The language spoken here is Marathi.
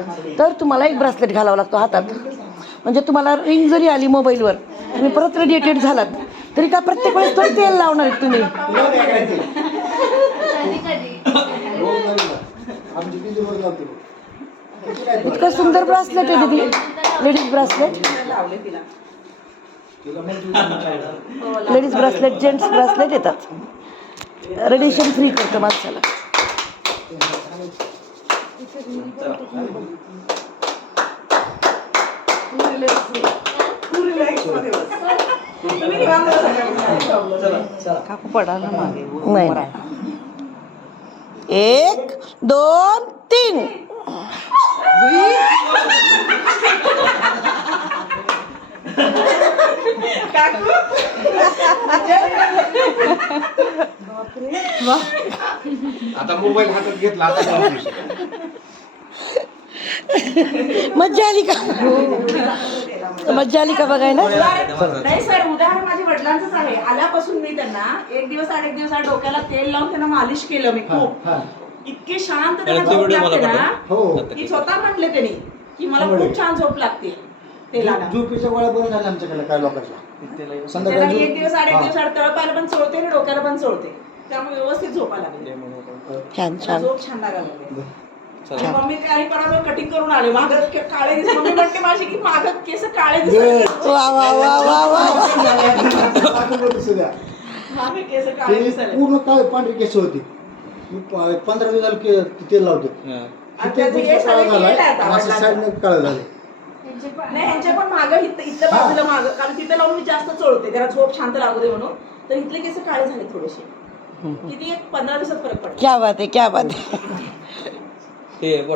तर तुम्हाला एक ब्रासलेट घालावा लागतो हातात. म्हणजे तुम्हाला रिंग जरी आली मोबाईलवर तुम्ही परत रेडिएटेड झालात तरी का प्रत्येक वेळेस तर तेल लावणार आहेत तुम्ही. इतकं सुंदर ब्रासलेट आहे दीदी, ladies bracelet. Ladies bracelet, gents bracelet येतात. रेडिएशन फ्री करतं माणसाला. काकू पडा ना मागे. नाही. 1 2 3. आता मोबाईल हातात घेतला आता मज्जा आली का? मज्जा आली का बघायला? नाही सर, उदाहरण माझ्या वडिलांचंच आहे. आल्यापासून मी त्यांना एक दिवस डोक्याला तेल लावून त्यांना मालिश केलं मी खूप. इतके शांत त्यांना झोप लागते ना की स्वतः म्हटले त्यांनी की मला खूप छान झोप लागते तेलाला. झोपेच्या गोळ्या बंद झाल्या आमच्याकडे काय लोकांच्या. संध्याकाळी एक दिवस तळपायला पण चोळते आणि डोक्याला पण चोळते, त्यामुळे व्यवस्थित झोपा लागले. छान छान झोप छान लागायला. मम्मी काही परत कटिंग करून आले, मागं काळे दिसत. मम्मी म्हणते माझी की मागं केस काळे दिसत. वा वा वा वा वा. मागे केस काळे दिसत. पूर्ण काय पांढरी केस होती. मी 15 दिवस झाले तेल लावतो. काळ झाले. नाही, ह्यांच्या पण मागं इथलं बाजूला मागं, कारण तिथं लावून मी जास्त चोळते त्याला झोप शांत लागू दे म्हणून. तर इथले केस काळे झाले थोडेसे. किती एक 15 दिवसात फरक पडतो. क्या बात आहे, क्या बात आहे.